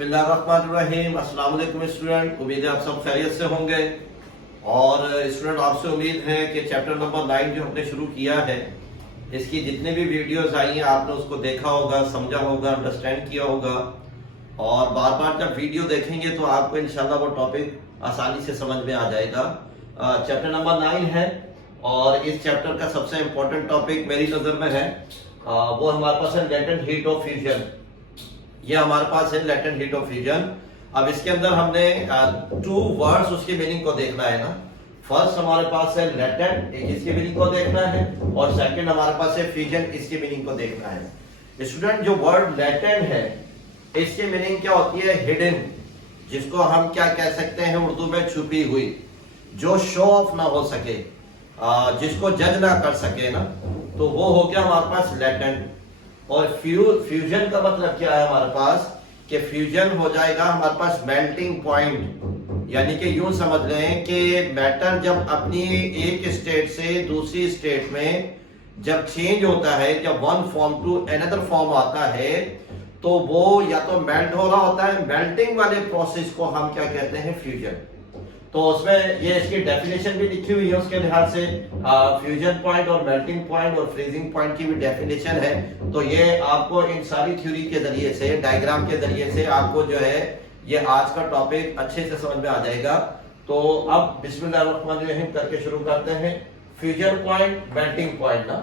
बिस्मिल्लाहिर्रहमानिर्रहीम। अस्सलाम वालेकुम स्टूडेंट, उम्मीद है आप सब खैरियत से होंगे। और स्टूडेंट आपसे उम्मीद है कि चैप्टर नंबर 9 जो हमने शुरू किया है, इसकी जितने भी वीडियोस आई हैं आपने उसको देखा होगा, समझा होगा, अंडरस्टैंड किया होगा। और बार बार जब वीडियो देखेंगे तो आपको इंशाल्लाह वो टॉपिक आसानी से समझ में आ जाएगा। चैप्टर नंबर 9 है और इस चैप्टर का सबसे इम्पोर्टेंट टॉपिक मेरी नज़र में है वो हमारे पास है लेटेंट हीट ऑफ फ्यूजन। ये हमारे पास है लेटेंट हीट ऑफ फ्यूजन। अब इसके अंदर हमने टू वर्ड्स उसकी मीनिंग को देखना है ना। फर्स्ट हमारे पास है लेटेंट, इसकी मीनिंग को देखना है, और सेकंड हमारे पास है फ्यूजन, इसकी मीनिंग को देखना है। स्टूडेंट जो वर्ड लेटेंट है इसकी मीनिंग क्या होती है? हिडन, जिसको हम क्या कह सकते हैं उर्दू में छुपी हुई, जो शो ऑफ ना हो सके, जिसको जज ना कर सके ना, तो वो हो गया हमारे पास लेटेंट। और फ्यूजन का मतलब क्या है हमारे पास कि फ्यूजन हो जाएगा हमारे पास मेल्टिंग पॉइंट। यानी कि यूं समझ लें कि मैटर जब अपनी एक स्टेट से दूसरी स्टेट में जब चेंज होता है, जब one form to another form आता है, तो वो या तो मेल्ट हो रहा होता है। मेल्टिंग वाले प्रोसेस को हम क्या कहते हैं? फ्यूजन। तो उसमें ये इसकी डेफिनेशन भी लिखी हुई है उसके लिहाज से, फ्यूजन पॉइंट और मेल्टिंग पॉइंट और फ्रीजिंग पॉइंट की भी डेफिनेशन है। तो ये आपको इन सारी थ्योरी के जरिए से, डायग्राम के जरिए से आपको जो है ये आज का टॉपिक अच्छे से समझ में आ जाएगा। तो अब बिस्मिल्लाहिर्रहमानिर्रहीम करके शुरू करते हैं। फ्यूजन पॉइंट, मेल्टिंग पॉइंट ना।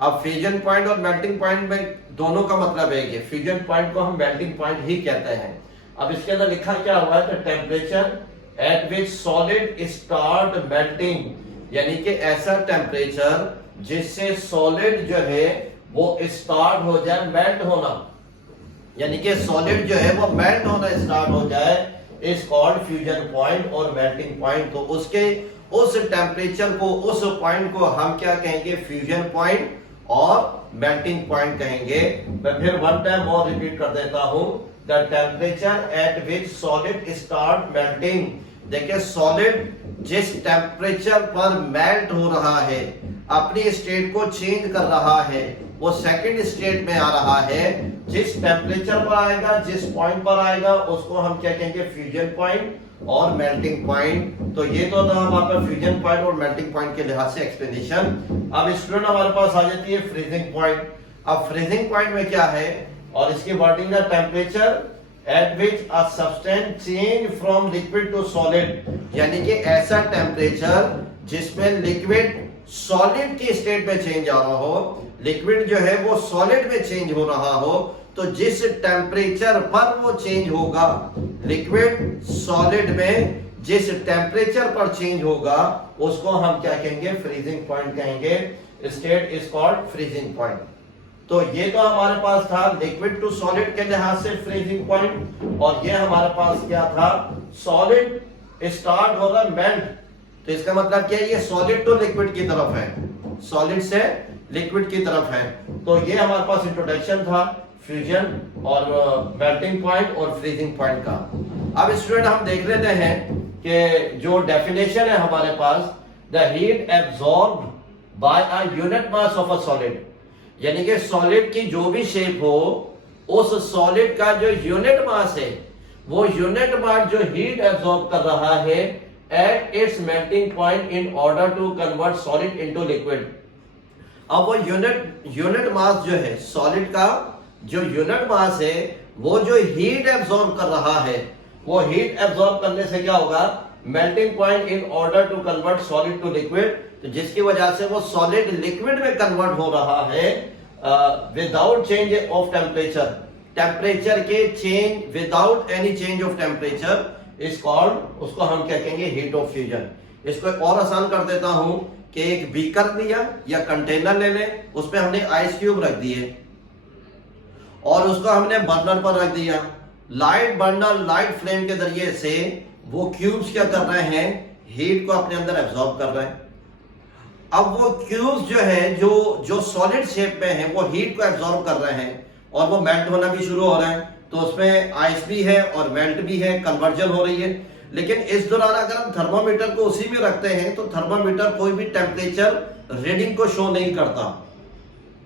अब फ्यूजन पॉइंट और मेल्टिंग पॉइंट में दोनों का मतलब है कि फ्यूजन पॉइंट को हम मेल्टिंग पॉइंट ही कहते हैं। अब इसके अंदर लिखा क्या हुआ है? तो temperature at which solid start melting, यानी कि ऐसा टेम्परेचर जिससे सॉलिड जो है वो स्टार्ट हो जाए मेल्ट होना, यानी कि सॉलिड जो है वो मेल्ट होना स्टार्ट हो जाए, इज कॉल्ड फ्यूजन पॉइंट और मेल्टिंग पॉइंट। तो उसके उस टेम्परेचर को, उस पॉइंट को हम क्या कहेंगे? फ्यूजन पॉइंट और मेल्टिंग पॉइंट कहेंगे। मैं फिर वन टाइम और रिपीट कर देता हूं। The temperature at which solid start melting, देखिए सॉलिड जिस टेम्परेचर पर मेल्ट हो रहा है, अपनी स्टेट को चेंज कर रहा है, वो सेकंड स्टेट में आ रहा है, जिस टेम्परेचर पर आएगा, जिस पॉइंट पर आएगा, उसको हम क्या कहेंगे? फ्यूजन पॉइंट और मेल्टिंग पॉइंट। तो ये तो था हमारे फ्यूजन पॉइंट और मेल्टिंग पॉइंट के लिहाज से एक्सप्लेनेशन। अब स्टूडेंट हमारे पास आ जाती है फ्रीजिंग पॉइंट। अब फ्रीजिंग पॉइंट में क्या है और इसकी वर्डिंग है temperature at which a substance change from liquid to solid, यानी कि ऐसा टेम्परेचर जिसमें लिक्विड सॉलिड की स्टेट में चेंज आ रहा हो, लिक्विड जो है वो सॉलिड में चेंज हो रहा हो। तो जिस टेम्परेचर पर वो चेंज होगा, लिक्विड सॉलिड में जिस टेम्परेचर पर चेंज होगा, उसको हम क्या कहेंगे? फ्रीजिंग पॉइंट कहेंगे। State is called freezing point. तो ये तो हमारे पास था लिक्विड टू सॉलिड के लिहाज से फ्रीजिंग पॉइंट, और ये हमारे पास क्या था? सॉलिड स्टार्ट हो रहा मेल्ट। तो इसका मतलब क्या है? ये सॉलिड टू लिक्विड की तरफ है, सॉलिड से लिक्विड की तरफ है। तो ये हमारे पास इंट्रोडक्शन था फ्यूजन और मेल्टिंग पॉइंट और फ्रीजिंग पॉइंट का। अब स्टूडेंट हम देख लेते हैं कि जो डेफिनेशन है हमारे पास, the heat absorbed by a unit mass of a solid, यानी कि सॉलिड की जो भी शेप हो, उस सॉलिड का जो यूनिट मास है, वो यूनिट मास जो हीट एब्सॉर्ब कर रहा है at its melting point in order to convert solid into liquid. अब वो यूनिट मास जो है, सॉलिड का जो यूनिट मास है, वो जो हीट एब्सॉर्ब कर रहा है, वो हीट एब्सॉर्ब करने से क्या होगा? Melting point in order to convert solid to liquid. तो जिसकी वजह से वो सॉलिड लिक्विड में कन्वर्ट हो रहा है without change of temperature, temperature के change, without any change of temperature is called, उसको हम क्या कहेंगे? Heat of fusion. इसको एक और आसान कर देता हूं कि एक बीकर लिया या कंटेनर ले लें, उसमें हमने आइस क्यूब रख दिए और उसको हमने बर्नर पर रख दिया। लाइट बर्नर, लाइट फ्लेम के जरिए से वो क्यूब्स क्या कर रहे हैं? हीट को अपने अंदर एब्सॉर्ब कर रहे हैं। अब वो क्यूब्स जो है, जो सॉलिड शेप में है, वो हीट को एब्सॉर्ब कर रहे हैं और वो मेल्ट होना भी शुरू हो रहा है। तो उसमें आइस भी है और मेल्ट भी है, कन्वर्जन हो रही है। लेकिन इस दौरान अगर हम थर्मोमीटर को उसी में रखते हैं तो थर्मोमीटर कोई भी टेम्परेचर रीडिंग को शो नहीं करता।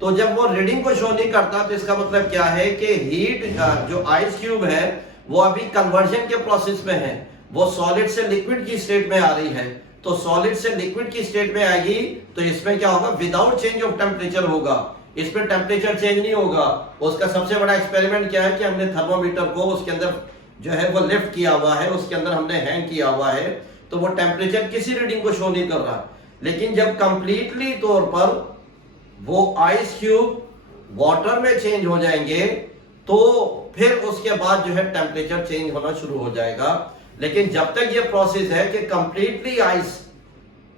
तो जब वो रीडिंग को शो नहीं करता तो इसका मतलब क्या है कि हीट जो आइस क्यूब है वो अभी कन्वर्जन के प्रोसेस में है, वो सॉलिड से लिक्विड की स्टेट में आ रही है। तो सॉलिड से लिक्विड की स्टेट में आएगी तो इसमें क्या होगा, विदाउट चेंज ऑफ टेम्परेचर होगा, इसमें टेम्परेचर चेंज नहीं होगा। उसका सबसे बड़ा एक्सपेरिमेंट क्या है कि हमने थर्मोमीटर को उसके अंदर जो है वो लिफ्ट किया हुआ है, उसके अंदर हमने हैंग किया हुआ है, तो वो टेम्परेचर किसी रीडिंग को शो नहीं कर रहा। लेकिन जब कंप्लीटली तौर पर वो आइस क्यूब वाटर में चेंज हो जाएंगे तो फिर उसके बाद जो है टेम्परेचर चेंज होना शुरू हो जाएगा। लेकिन जब तक ये प्रोसेस है कि कंप्लीटली आइस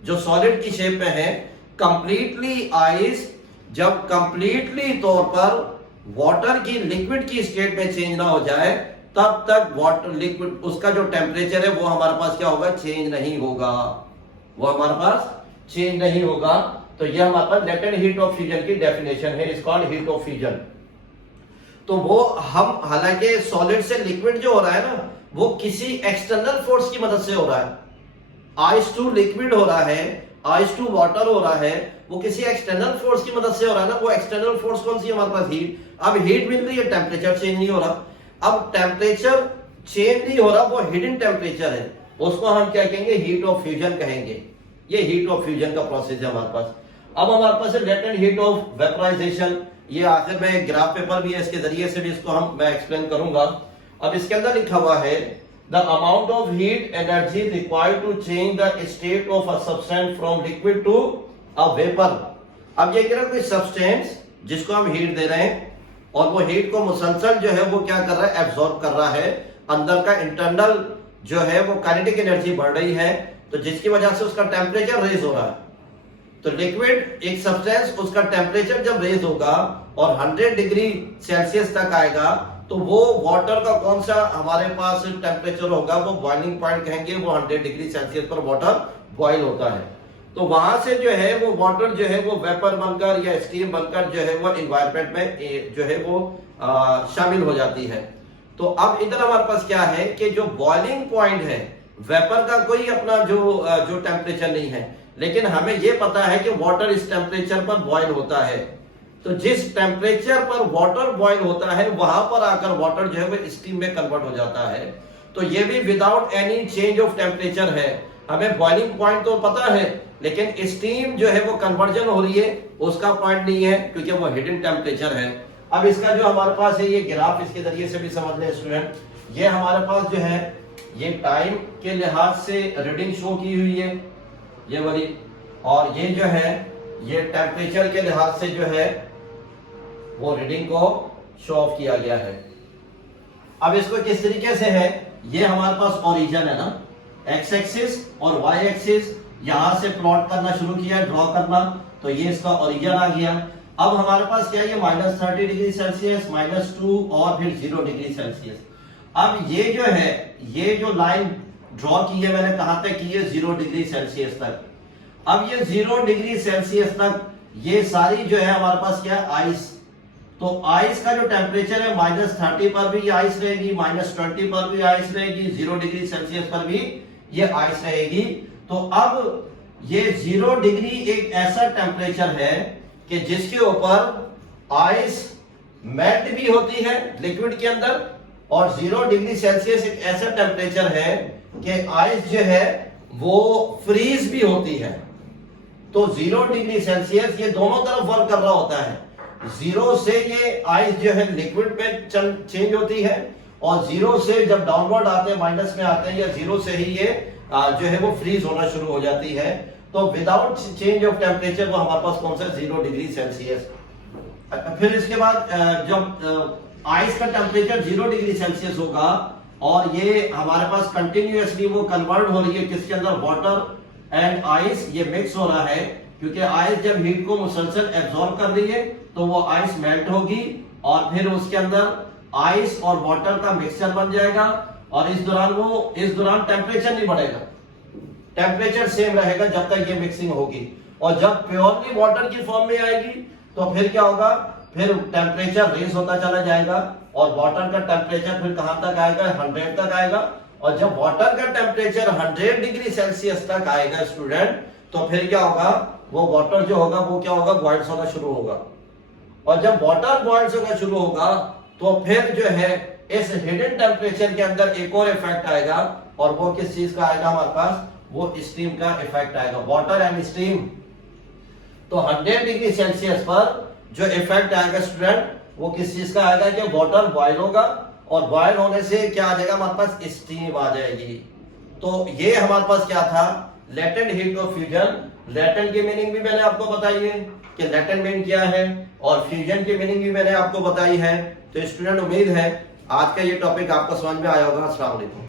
जो सॉलिड की शेप में है, कंप्लीटली आइस जब कंप्लीटली तौर पर वाटर की लिक्विड की स्टेट में चेंज ना हो जाए, तब तक वाटर लिक्विड उसका जो टेम्परेचर है वो हमारे पास क्या होगा, चेंज नहीं होगा, वो हमारे पास चेंज नहीं होगा। तो ये हमारे पास लेटेंट हीट ऑफ फ्यूजन की डेफिनेशन है, is called heat of fusion. तो वो हम हालांकि सॉलिड से लिक्विड जो हो रहा है ना, वो किसी एक्सटर्नल फोर्स की मदद से हो रहा है। आइस टू लिक्विड हो रहा है, आइस टू वाटर हो रहा है, वो किसी एक्सटर्नल फोर्स की मदद से हो रहा है ना। वो एक्सटर्नल फोर्स कौन सी है हमारे पास, हीट। अब हीट मिल रही है, टेम्परेचर चेंज नहीं हो रहा। अब टेम्परेचर चेंज नहीं हो रहा, वो हिडन टेम्परेचर है, उसको हम क्या कहेंगे, हीट ऑफ फ्यूजन कहेंगे। ये हीट ऑफ फ्यूजन का प्रोसेस है हमारे पास। अब हमारे पास है लेटेंट हीट ऑफ वेपराइजेशन। ये आखिर में एक ग्राफ पेपर भी है, इसके जरिए से भी इसको मैं एक्सप्लेन करूंगा। अब इसके अंदर लिखा हुआ है the amount of heat energy required to change the state of a substance from liquid to a vapour. अब ये कह रहा है कोई सब्सटेंस जिसको हम हीट दे रहे हैं और वो हीट को मुसलसल जो है वो क्या कर रहा है, एब्सॉर्ब कर रहा है। अंदर का इंटरनल जो है वो काइनेटिक एनर्जी बढ़ रही है, तो जिसकी वजह से उसका टेम्परेचर रेज हो रहा है। तो लिक्विड एक सब्सटेंस, उसका टेम्परेचर जब रेज होगा और 100 डिग्री सेल्सियस तक आएगा, तो वो वाटर का कौन सा हमारे पास टेम्परेचर होगा, वो बॉइलिंग पॉइंट कहेंगे, वो 100 डिग्री सेल्सियस पर वाटर बॉइल होता है। तो वहां से जो है वो वाटर जो है वो वेपर बनकर या स्टीम बनकर जो है वो एनवायरनमेंट में जो है वो शामिल हो जाती है। तो अब इधर हमारे पास क्या है कि जो बॉइलिंग पॉइंट है, वेपर का कोई अपना जो टेम्परेचर नहीं है, लेकिन हमें यह पता है कि वाटर इस टेम्परेचर पर बॉइल होता है। तो जिस टेम्परेचर पर वाटर बॉइल होता है, वहां पर आकर वाटर जो है वो स्टीम में कन्वर्ट हो जाता है। तो ये भी without any change of temperature है। हमें बॉइलिंग पॉइंट तो पता है, लेकिन स्टीम जो है वो कन्वर्जन हो रही है, उसका पॉइंट नहीं है, क्योंकि वो हिडन टेम्परेचर है। अब इसका जो हमारे पास है ये ग्राफ, इसके जरिए से भी समझ लें स्टूडेंट। ये हमारे पास जो है ये टाइम के लिहाज से रीडिंग शो की हुई है, ये वाली, और ये जो है ये टेम्परेचर के लिहाज से जो है वो रीडिंग को शो ऑफ किया गया है। अब इसको किस तरीके से है, ये हमारे पास ओरिजिन है ना, एक्स एक्सिस और वाई एक्सिस, यहां से प्लॉट करना शुरू किया, ड्रॉ करना, तो ये इसका ओरिजिन आ गया। अब हमारे पास क्या है, -30 डिग्री सेल्सियस, -2 और फिर 0 डिग्री सेल्सियस। अब ये जो है, ये जो लाइन ड्रॉ की है मैंने, कहां तक की है, 0 डिग्री सेल्सियस तक। अब ये 0 डिग्री सेल्सियस तक ये सारी जो है हमारे पास क्या है, आइस। तो आइस का जो टेम्परेचर है -30 पर भी ये आइस रहेगी, -20 पर भी आइस रहेगी, 0 डिग्री सेल्सियस पर भी ये आइस रहेगी। तो अब ये 0 डिग्री एक ऐसा टेम्परेचर है कि जिसके ऊपर आइस मेल्ट भी होती है लिक्विड के अंदर, और 0 डिग्री सेल्सियस एक ऐसा टेम्परेचर है कि आइस जो है वो फ्रीज भी होती है। तो 0 डिग्री सेल्सियस ये दोनों तरफ वर्क कर रहा होता है। 0 से ये आइस जो है लिक्विड में चेंज होती है, और 0 से जब डाउनवर्ड आते हैं, माइनस में आते हैं, या 0 से ही ये जो है वो फ्रीज होना शुरू हो जाती है। तो विदाउट चेंज ऑफ टेम्परेचर वो हमारे पास कौन सा, 0 डिग्री सेल्सियस। फिर इसके बाद जब आइस का टेम्परेचर 0 डिग्री सेल्सियस होगा और ये हमारे पास कंटिन्यूअसली वो कन्वर्ट हो रही है किसके अंदर, वाटर एंड आइस, ये मिक्स हो रहा है, क्योंकि आइस जब हीट को मुसलसल एब्जॉर्ब कर रही है तो वो आइस मेल्ट होगी, और फिर उसके अंदर आइस और वाटर का मिक्सचर बन जाएगा, और इस दौरान टेम्परेचर नहीं बढ़ेगा, टेम्परेचर सेम रहेगा जब तक ये मिक्सिंग होगी। और जब प्योरली वाटर की फॉर्म में आएगी तो फिर क्या होगा, फिर टेम्परेचर रेज होता चला जाएगा, और वाटर का टेम्परेचर फिर कहां तक आएगा, 100 तक आएगा। और जब वाटर का टेम्परेचर 100 डिग्री सेल्सियस तक आएगा स्टूडेंट, तो फिर क्या होगा, वो वाटर जो होगा वो क्या होगा, बॉइल्स होना शुरू होगा। और जब वाटर बॉइल्स होना शुरू होगा तो फिर जो है इस हिडन टेम्परेचर के अंदर एक और इफेक्ट आएगा, और वो किस चीज का आएगा हमारे पास, वो स्टीम का इफेक्ट आएगा, वाटर एंड स्टीम। तो 100 डिग्री सेल्सियस पर जो इफेक्ट आएगा स्टूडेंट, वो किस चीज का आएगा कि वाटर बॉयल होगा, और बॉयल होने से क्या आ जाएगा हमारे पास, स्टीम आ जाएगी। तो ये हमारे पास क्या था, latent heat of fusion. Latent की मीनिंग भी मैंने आपको बताई है कि लेटेंट मीन क्या है, और फ्यूजन की मीनिंग भी मैंने आपको बताई है। तो स्टूडेंट उम्मीद है आज का ये टॉपिक आपको समझ में आया होगा। अस्सलाम वालेकुम।